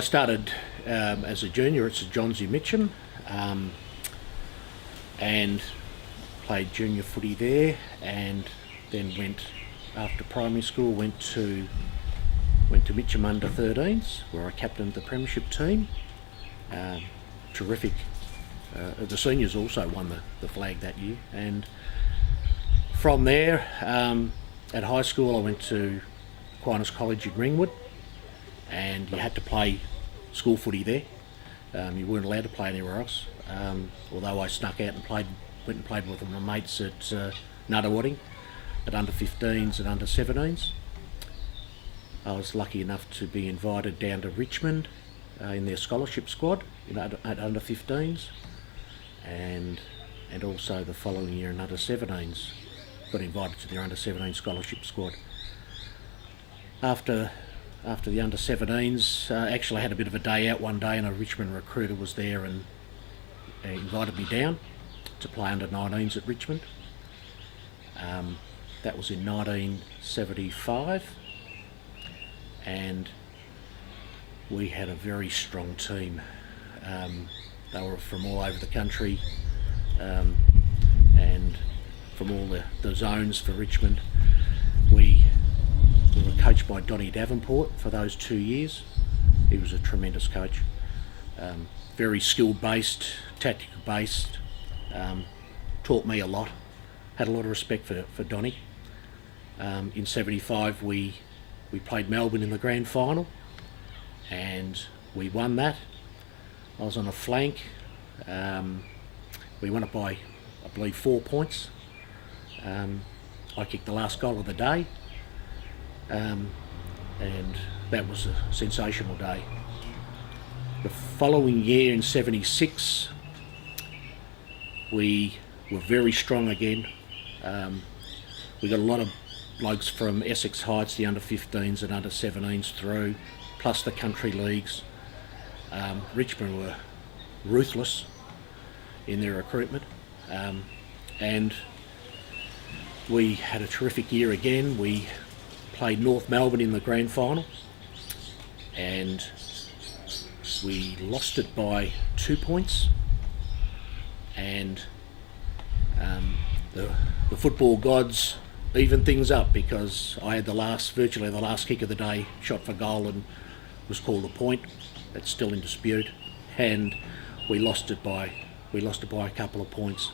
I started as a junior at St John's in Mitcham, and played junior footy there, and then went after primary school. Went to Mitcham under 13s, where I captained the premiership team. Terrific. The seniors also won the flag that year, and from there, at high school, I went to Aquinas College in Ringwood, and you had to play school footy there. You weren't allowed to play anywhere else. Although I snuck out and went and played with my mates at Nuttawading at under 15s and under 17s. I was lucky enough to be invited down to Richmond in their scholarship squad at under 15s, and also the following year in under 17s. Got invited to their under 17 scholarship squad. After the under 17s, actually I had a bit of a day out one day, and a Richmond recruiter was there and invited me down to play under 19s at Richmond. That was in 1975, and we had a very strong team. They were from all over the country, and from all the zones for Richmond. We were coached by Donnie Davenport for those 2 years. He was a tremendous coach, very skilled based, tactical based, taught me a lot, had a lot of respect for Donnie. In 75 we played Melbourne in the grand final, and we won that. I was on a flank. We won it by, I believe, 4 points. I kicked the last goal of the day, and that was a sensational day. The following year in 76, we were very strong again. We got a lot of blokes from Essex Heights, the under 15s and under 17s through, plus the country leagues. Richmond were ruthless in their recruitment, and we had a terrific year again. We played North Melbourne in the grand final, and we lost it by 2 points, and the football gods evened things up, because I had virtually the last kick of the day, shot for goal, and was called a point. That's still in dispute, and we lost it by a couple of points.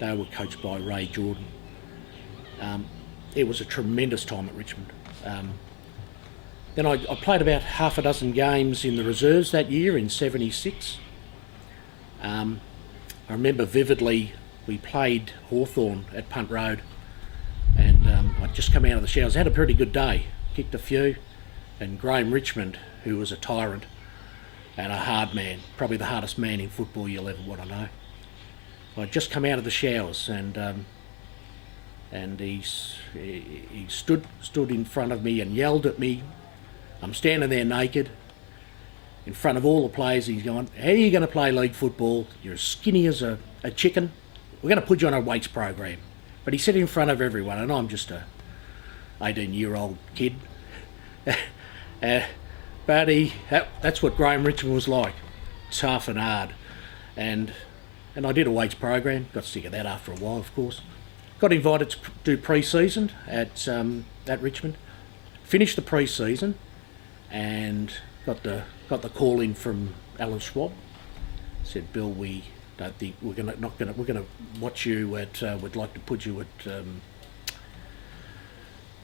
They were coached by Ray Jordan. It was a tremendous time at Richmond. Then I played about half a dozen games in the reserves that year in 76. I remember vividly, we played Hawthorn at Punt Road, and I'd just come out of the showers. I had a pretty good day, kicked a few, and Graham Richmond, who was a tyrant and a hard man, probably the hardest man in football you'll ever want to know. I'd just come out of the showers, and he stood in front of me and yelled at me. I'm standing there naked in front of all the players. He's going, "How are you going to play league football? You're as skinny as a chicken. We're going to put you on a weights program." But he said it in front of everyone, and I'm just a 18-year-old kid. But that's what Graham Richmond was like, tough and hard. And I did a weights program, got sick of that after a while, of course. Got invited to do pre-season at Richmond. Finished the pre-season, and got the call in from Alan Schwab. Said, "Bill, we don't think we're gonna watch you we'd like to put you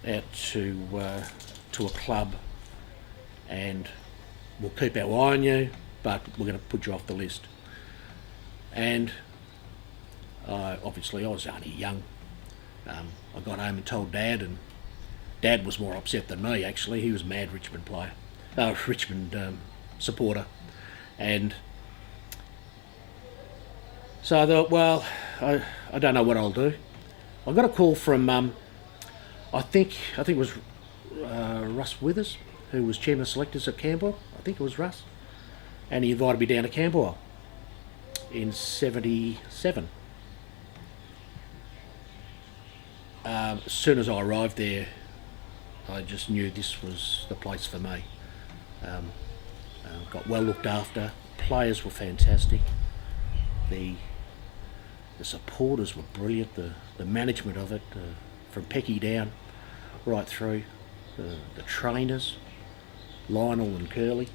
to a club, and we'll keep our eye on you, but we're going to put you off the list." And obviously I was only young. I got home and told Dad, and Dad was more upset than me, actually. He was a mad Richmond player, Richmond supporter. And so I thought, well, I don't know what I'll do. I got a call from, I think it was Russ Withers, who was chairman of selectors at Camberwell. I think it was Russ. And he invited me down to Camberwell in 77. As soon as I arrived there, I just knew this was the place for me. Got well looked after. Players were fantastic. The supporters were brilliant. The management of it, from Pecky down right through, the trainers, Lionel and Curly,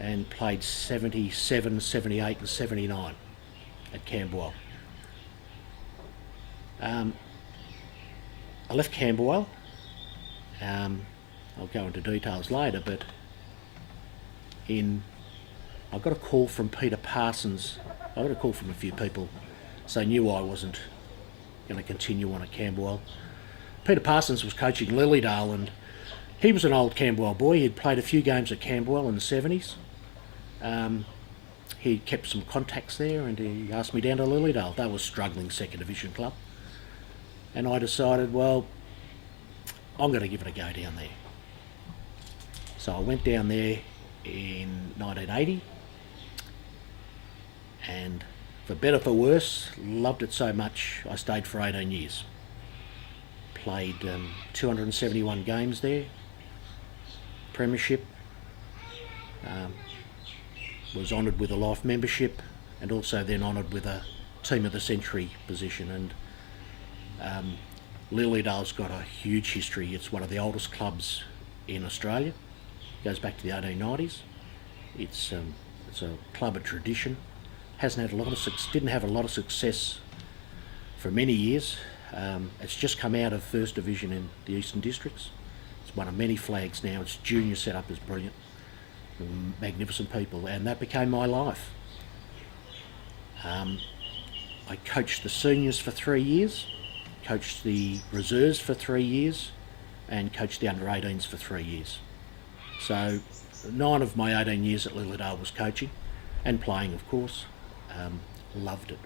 and played 77, 78 and 79 at Camberwell. I left Camberwell. I'll go into details later, but I got a call from Peter Parsons. I got a call from a few people, so they knew I wasn't going to continue on at Camberwell. Peter Parsons was coaching Lilydale, and he was an old Camberwell boy. He'd played a few games at Camberwell in the 70s. He kept some contacts there, and he asked me down to Lilydale. They were a struggling second division club. And I decided, well, I'm going to give it a go down there. So I went down there in 1980, and for better for worse, loved it so much I stayed for 18 years. Played 271 games there, premiership, was honoured with a life membership, and also then honoured with a team of the century position. And Lilydale's got a huge history. It's one of the oldest clubs in Australia. It goes back to the 1890s. It's a club of tradition. Hasn't had didn't have a lot of success for many years. It's just come out of First Division in the Eastern Districts. It's one of many flags now. Its junior setup is brilliant. Magnificent people, and that became my life. I coached the seniors for 3 years, coached the reserves for 3 years, and coached the under-18s for 3 years. So 9 of my 18 years at Lilydale was coaching and playing, of course. Loved it.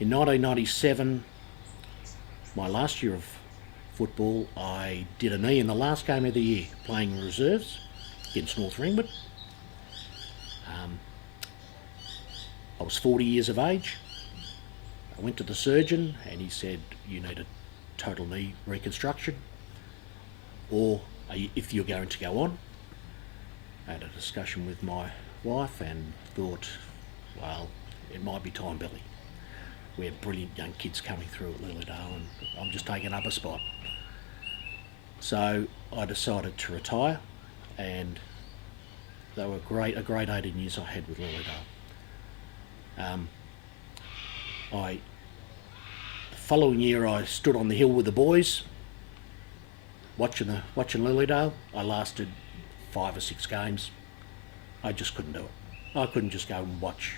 In 1997, my last year of football, I did a knee in the last game of the year, playing reserves against North Ringwood. I was 40 years of age. I went to the surgeon and he said, you need a total knee reconstruction, or if you're going to go on. I had a discussion with my wife and thought, well, it might be time, Billy. We have brilliant young kids coming through at Lilydale, and I'm just taking up a spot. So I decided to retire, and they were a great 18 years I had with Lilydale. The following year I stood on the hill with the boys, watching Lilydale. I lasted 5 or 6 games. I just couldn't do it. I couldn't just go and watch.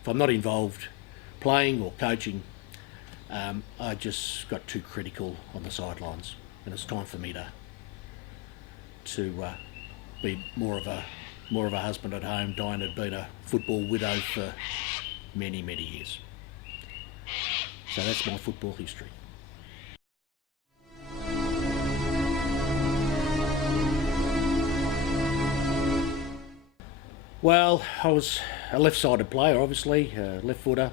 If I'm not involved playing or coaching, I just got too critical on the sidelines, and it's time for me to be more of a husband at home. Diane had been a football widow for many years. So that's my football history. Well, I was a left-sided player, obviously, left footer.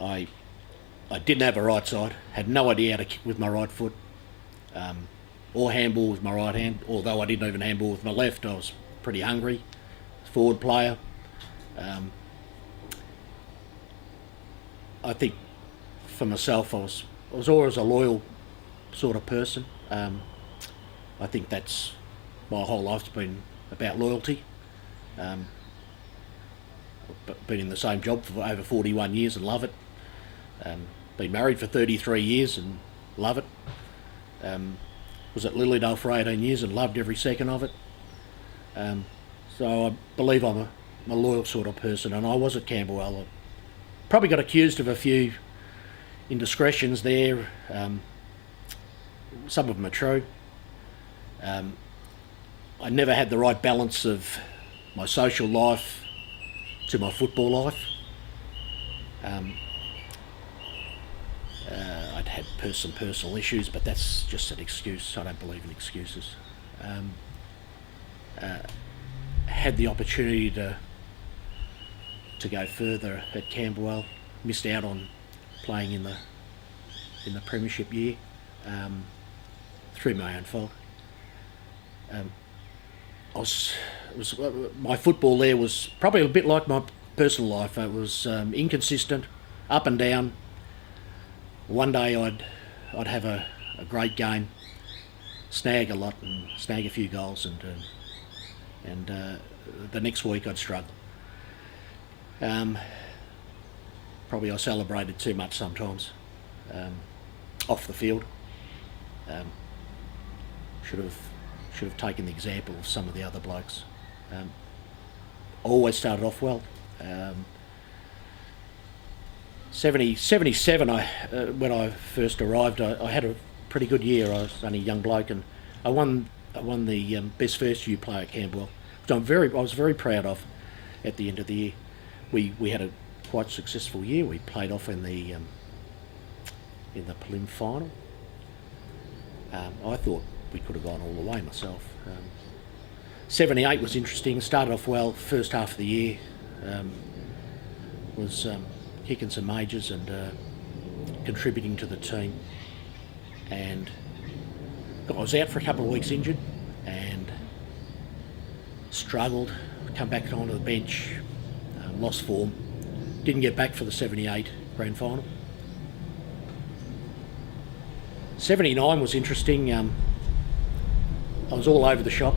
I didn't have a right side, had no idea how to kick with my right foot, or handball with my right hand, although I didn't even handball with my left. I was pretty hungry, forward player. I think for myself, I was always a loyal sort of person. I think that's my whole life's been about loyalty. Been in the same job for over 41 years and love it. Been married for 33 years and love it. Was at Lilydale for 18 years and loved every second of it. So I believe I'm a loyal sort of person, and I was at Camberwell. I probably got accused of a few indiscretions there. Some of them are true. I never had the right balance of my social life to my football life. I'd had some personal issues, but that's just an excuse. I don't believe in excuses. Had the opportunity to go further at Camberwell. Missed out on playing in the premiership year. through my own fault. My football there was probably a bit like my personal life. It was inconsistent, up and down. One day I'd have a great game, snag a lot and snag a few goals, and the next week I'd struggle. Probably I celebrated too much sometimes off the field. Should have taken the example of some of the other blokes. Always started off well. 77, when I first arrived, I had a pretty good year. I was only a young bloke, and I won the best first year player at Camberwell, which I was very proud of. At the end of the year, we had a quite successful year. We played off in the prelim final. I thought we could have gone all the way myself. 78 was interesting. Started off well. First half of the year was kicking some majors and contributing to the team. And I was out for a couple of weeks injured and struggled. Come back onto the bench, lost form. Didn't get back for the 78 grand final. 79 was interesting. I was all over the shop.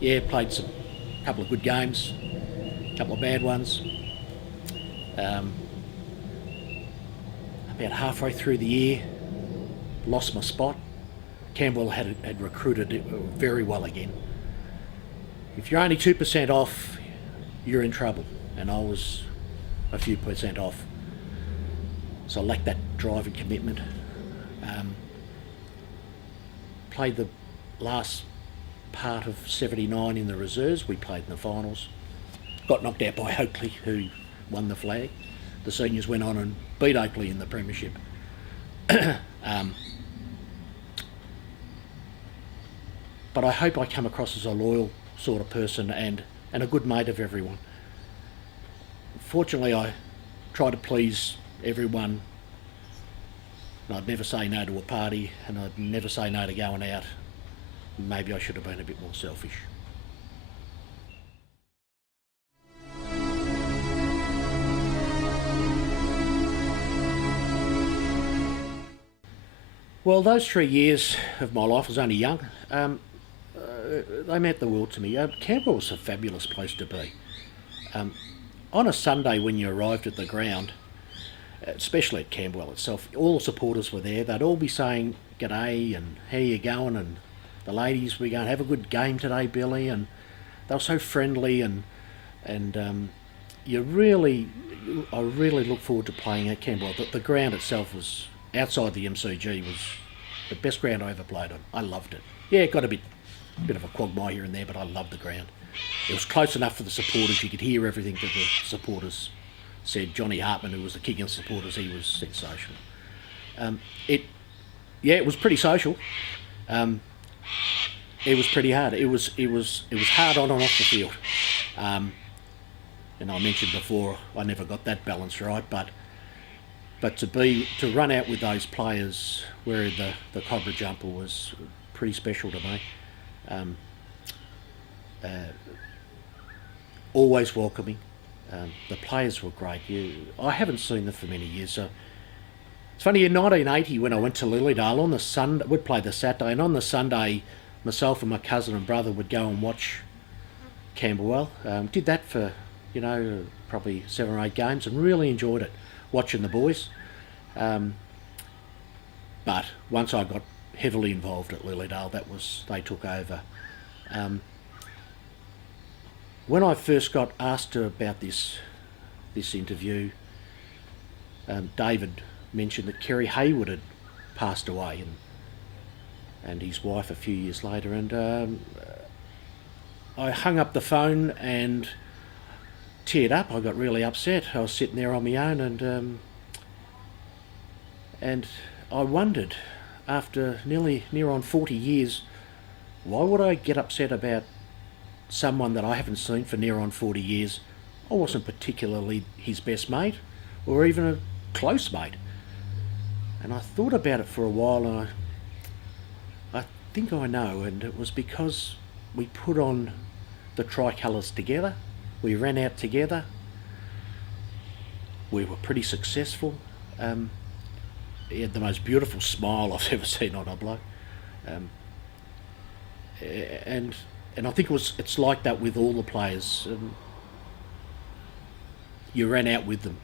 Played a couple of good games, a couple of bad ones. About halfway through the year, lost my spot. Camberwell had recruited it very well again. If you're only 2% off, you're in trouble, and I was a few percent off. So I lacked that drive and commitment. Played the last part of 79 in the reserves. We played in the finals. Got knocked out by Oakley, who won the flag. The seniors went on and beat Oakley in the premiership. But I hope I come across as a loyal sort of person and a good mate of everyone. Fortunately, I try to please everyone. And I'd never say no to a party, and I'd never say no to going out. Maybe I should have been a bit more selfish. Well, those 3 years of my life, I was only young, they meant the world to me. Camberwell was a fabulous place to be. On a Sunday when you arrived at the ground, especially at Camberwell itself, all the supporters were there. They'd all be saying g'day and how you going, and the ladies, we're going to have a good game today, Billy, and they were so friendly, and I really look forward to playing at Camberwell. The ground itself was, outside the MCG, was the best ground I ever played on. I loved it. Yeah, it got a bit of a quagmire here and there, but I loved the ground. It was close enough for the supporters. You could hear everything that the supporters said. Johnny Hartman, who was the king of supporters, he was sensational. It was pretty social. It was pretty hard. It was hard on and off the field. And I mentioned before, I never got that balance right, but to run out with those players wearing the Cobra jumper was pretty special to me. Always welcoming. The players were great. I haven't seen them for many years. So it's funny, in 1980 when I went to Lilydale, on the Sunday, we'd play the Saturday, and on the Sunday, myself and my cousin and brother would go and watch Camberwell. Did that for, probably 7 or 8 games, and really enjoyed it, watching the boys. But once I got heavily involved at Lilydale, they took over. When I first got asked about this interview, David mentioned that Kerry Hayward had passed away, and his wife a few years later, and I hung up the phone and teared up. I got really upset. I was sitting there on my own, and I wondered, after near on 40 years, why would I get upset about someone that I haven't seen for near on 40 years? I wasn't particularly his best mate, or even a close mate. And I thought about it for a while, and think I know, and it was because we put on the tricolours together. We ran out together. We were pretty successful. He had the most beautiful smile I've ever seen on a bloke. Um, and I think it's like that with all the players. You ran out with them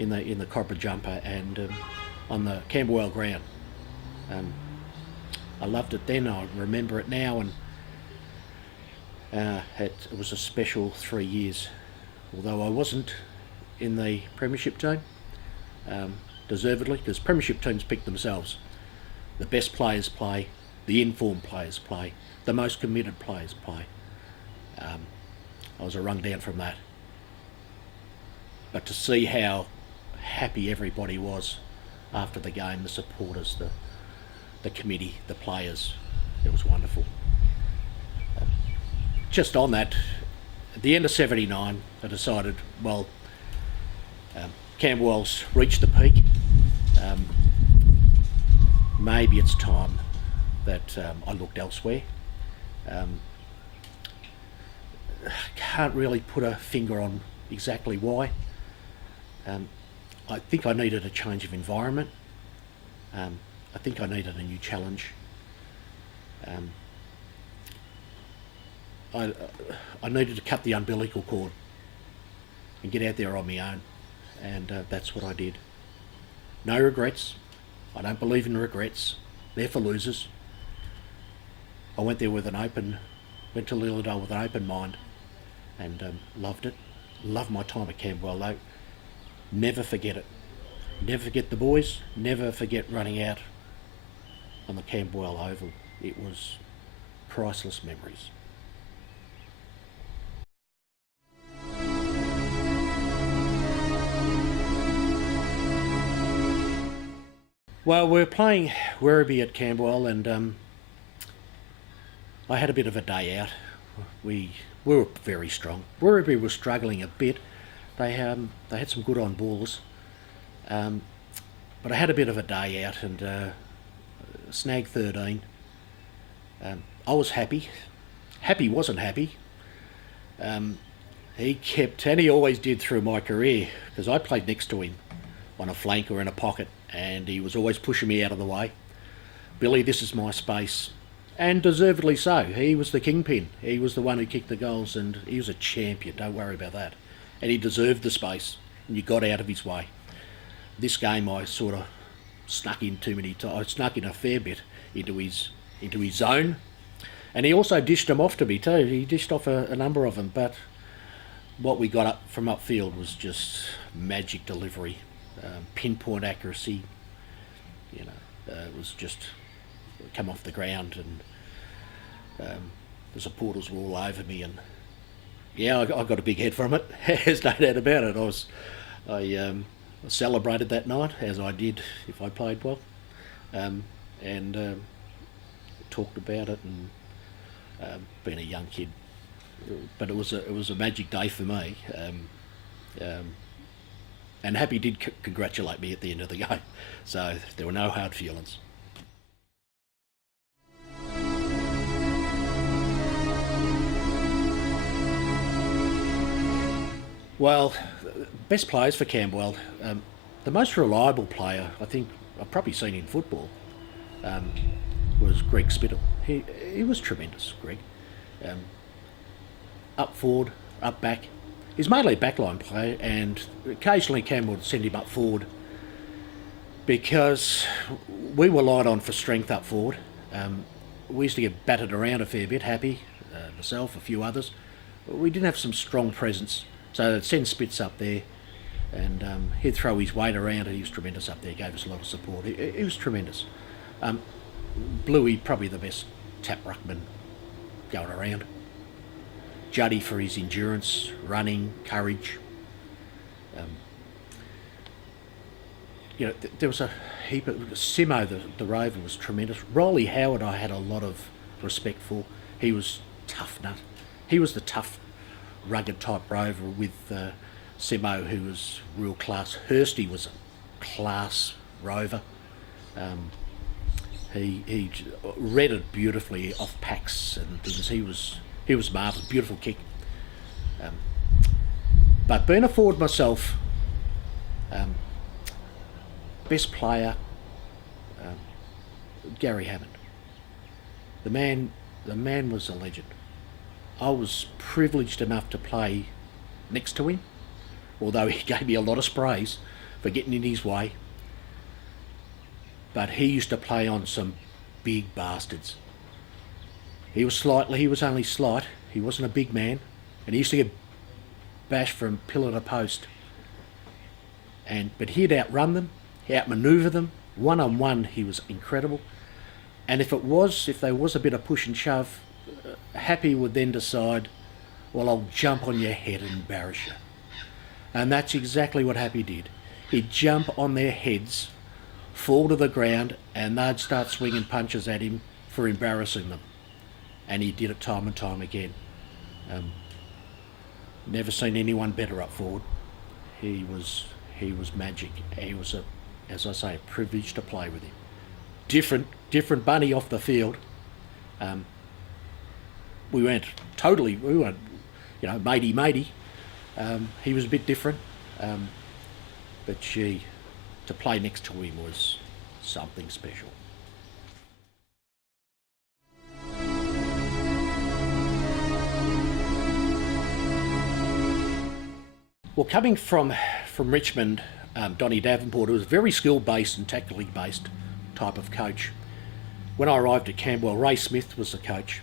in the copper jumper and on the Camberwell ground. I loved it then. I remember it now, and it was a special 3 years. Although I wasn't in the premiership team, deservedly, because premiership teams pick themselves. The best players play, the informed players play, the most committed players play. I was a rung down from that. But to see how happy everybody was after the game, the supporters, the committee, the players, it was wonderful. Just on that, at the end of '79, I decided, well, Camberwell's reached the peak. Maybe it's time that I looked elsewhere. Can't really put a finger on exactly why. I think I needed a change of environment. I think I needed a new challenge. I needed to cut the umbilical cord and get out there on my own, and that's what I did. No regrets. I don't believe in regrets. They're for losers. I went there with went to Lilydale with an open mind, and loved it. Loved my time at Camberwell though. Never forget it. Never forget the boys. Never forget running out on the Camberwell Oval. It was priceless memories. Well, we were playing Werribee at Camberwell, and I had a bit of a day out. We were very strong. Werribee was struggling a bit. They had some good on balls, but I had a bit of a day out and snagged 13. I was happy. Happy wasn't happy. He kept, and he always did through my career, because I played next to him on a flank or in a pocket, and he was always pushing me out of the way. Billy, this is my space. And deservedly so. He was the kingpin. He was the one who kicked the goals, and he was a champion, don't worry about that. And he deserved the space, and you got out of his way. This game I sort of snuck in too many times. I snuck in a fair bit into his zone. And he also dished them off to me too. He dished off a number of them, but what we got up from upfield was just magic delivery. Pinpoint accuracy, it was just come off the ground, and the supporters were all over me, and yeah, I got a big head from it. There's no doubt about it. I celebrated that night, as I did if I played well, and talked about it, and being a young kid, but it was a magic day for me. And Happy did congratulate me at the end of the game, so there were no hard feelings. Well, best players for Camberwell. The most reliable player I think I've probably seen in football was Greg Spittle. He was tremendous, Greg. Up forward, up back. He's mainly a backline player, and occasionally Cam would send him up forward because we were relied on for strength up forward. We used to get battered around a fair bit, Happy, myself, a few others. We didn't have some strong presence, so they'd send Spitz up there, and he'd throw his weight around, and he was tremendous up there, gave us a lot of support. He was tremendous. Bluey, probably the best tap ruckman going around. Juddy for his endurance, running, courage. There was a heap of... Simo, the rover, was tremendous. Rolly Howard I had a lot of respect for. He was tough nut. He was the tough, rugged type rover with Simo, who was real class. Hursty was a class rover. He read it beautifully off packs and things. He was marvellous, beautiful kick. But being a forward myself, best player, Gary Hammond. The man was a legend. I was privileged enough to play next to him, although he gave me a lot of sprays for getting in his way. But he used to play on some big bastards. He was only slight. He wasn't a big man, and he used to get bashed from pillar to post. But he'd outrun them, he outmaneuver them. One on one, he was incredible. And if there was a bit of push and shove, Happy would then decide, well, I'll jump on your head and embarrass you. And that's exactly what Happy did. He'd jump on their heads, fall to the ground, and they'd start swinging punches at him for embarrassing them. And he did it time and time again. Never seen anyone better up forward. He was magic. He was as I say, a privilege to play with him. Different bunny off the field. We weren't, matey. He was a bit different. But gee, to play next to him was something special. Well, coming from Richmond, Donny Davenport, who was very skill-based and tactically based type of coach. When I arrived at Camberwell, Ray Smith was the coach.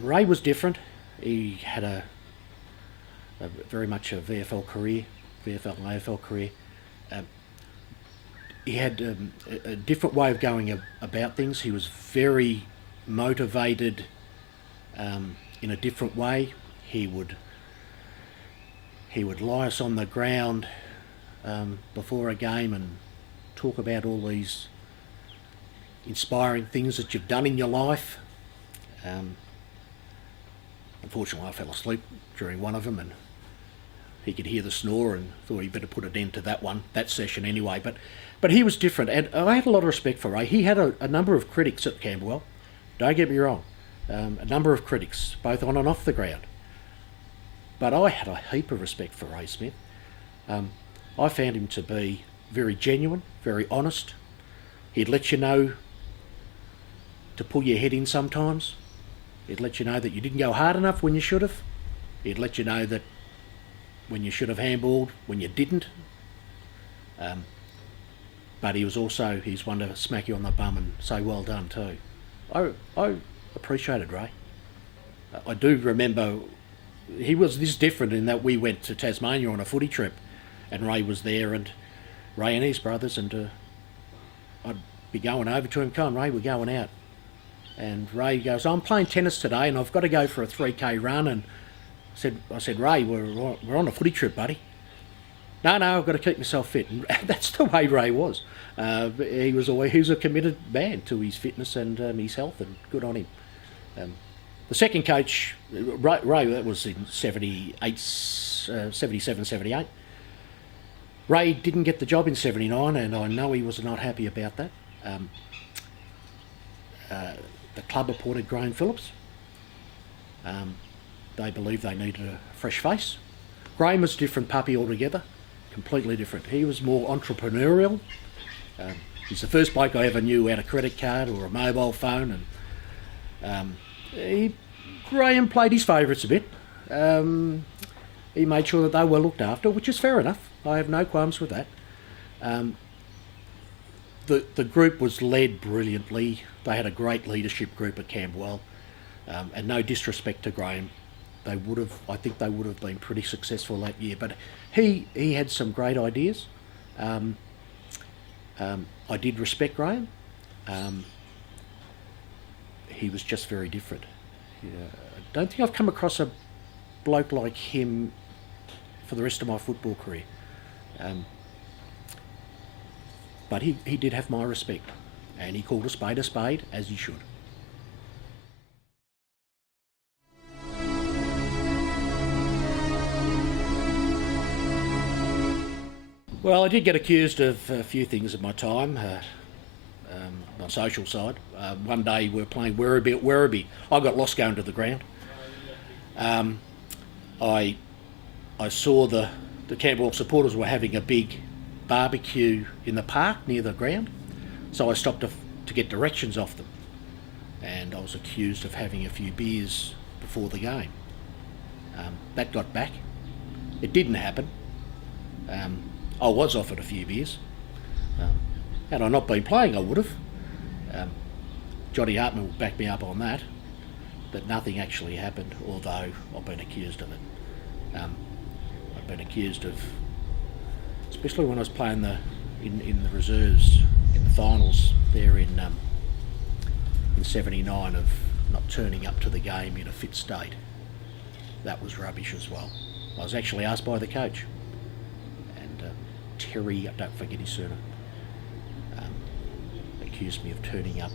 Ray was different. He had a very much a VFL career, VFL and AFL career. He had a different way of going about things. He was very motivated in a different way. He would lie us on the ground before a game and talk about all these inspiring things that you've done in your life. Unfortunately, I fell asleep during one of them, and he could hear the snore and thought he'd better put an end to that session anyway. But he was different, and I had a lot of respect for Ray. He had a number of critics at Camberwell, don't get me wrong, a number of critics, both on and off the ground. But I had a heap of respect for Ray Smith. I found him to be very genuine, very honest. He'd let you know to pull your head in sometimes. He'd let you know that you didn't go hard enough when you should have. He'd let you know that when you should have handballed, when you didn't. But he's one to smack you on the bum and say well done too. I appreciated Ray. I do remember he was this different in that we went to Tasmania on a footy trip, and Ray was there, and Ray and his brothers, and I'd be going over to him, come on Ray, we're going out. And Ray goes, I'm playing tennis today and I've got to go for a 3K run. And I said, Ray, we're on a footy trip, buddy. No, I've got to keep myself fit. And that's the way Ray was. He was a committed man to his fitness and his health, and good on him. The second coach, Ray, that was in 77, 78. Ray didn't get the job in 79, and I know he was not happy about that. The club appointed Graham Phillips. They believed they needed a fresh face. Graham was a different puppy altogether, completely different. He was more entrepreneurial. He's the first bloke I ever knew who had a credit card or a mobile phone, and Graham played his favourites a bit. He made sure that they were looked after, which is fair enough. I have no qualms with that. The group was led brilliantly. They had a great leadership group at Camberwell, and no disrespect to Graham, I think they would have been pretty successful that year. But he had some great ideas. I did respect Graham. He was just very different. I don't think I've come across a bloke like him for the rest of my football career. But he did have my respect, and he called a spade, as he should. Well, I did get accused of a few things at my time. my social side. One day we were playing Werribee at Werribee. I got lost going to the ground. I saw the Camberwell supporters were having a big barbecue in the park near the ground, so I stopped to get directions off them, and I was accused of having a few beers before the game. That got back. It didn't happen. I was offered a few beers. Had I not been playing, I would have. Johnny Hartman will back me up on that, but nothing actually happened, although I've been accused of it. I've been accused of, especially when I was playing in the reserves in the finals there in '79, of not turning up to the game in a fit state. That was rubbish as well. I was actually asked by the coach, and Terry, don't forget his surname, accused me of turning up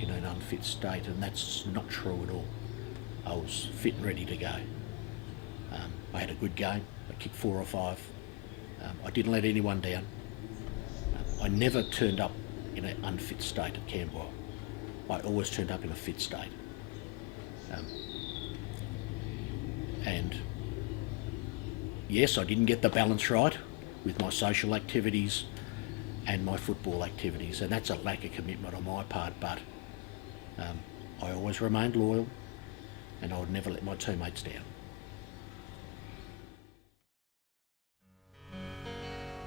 in an unfit state, and that's not true at all. I was fit and ready to go. I had a good game. I kicked 4 or 5. I didn't let anyone down. I never turned up in an unfit state at Camberwell. I always turned up in a fit state. And yes, I didn't get the balance right with my social activities and my football activities, and that's a lack of commitment on my part, but I always remained loyal, and I would never let my teammates down.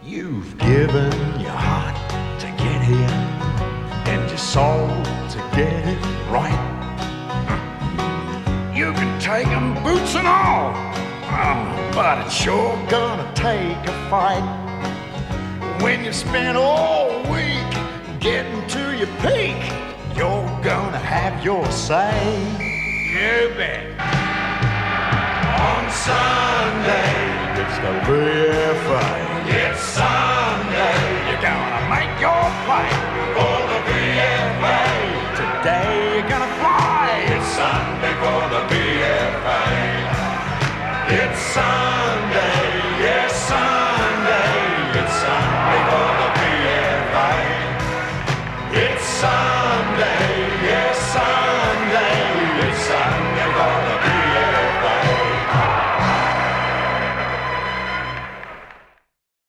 You've given your heart to get here and your soul to get it right. You can take 'em boots and all, but it's sure gonna take a fight. When you spend all week getting to your peak, you're gonna have your say. You bet. On Sunday, it's the BFA. It's Sunday, you're gonna make your play for the BFA. Today you're gonna fly. It's Sunday for the BFA. It's Sunday, yes Sunday, it's Sunday.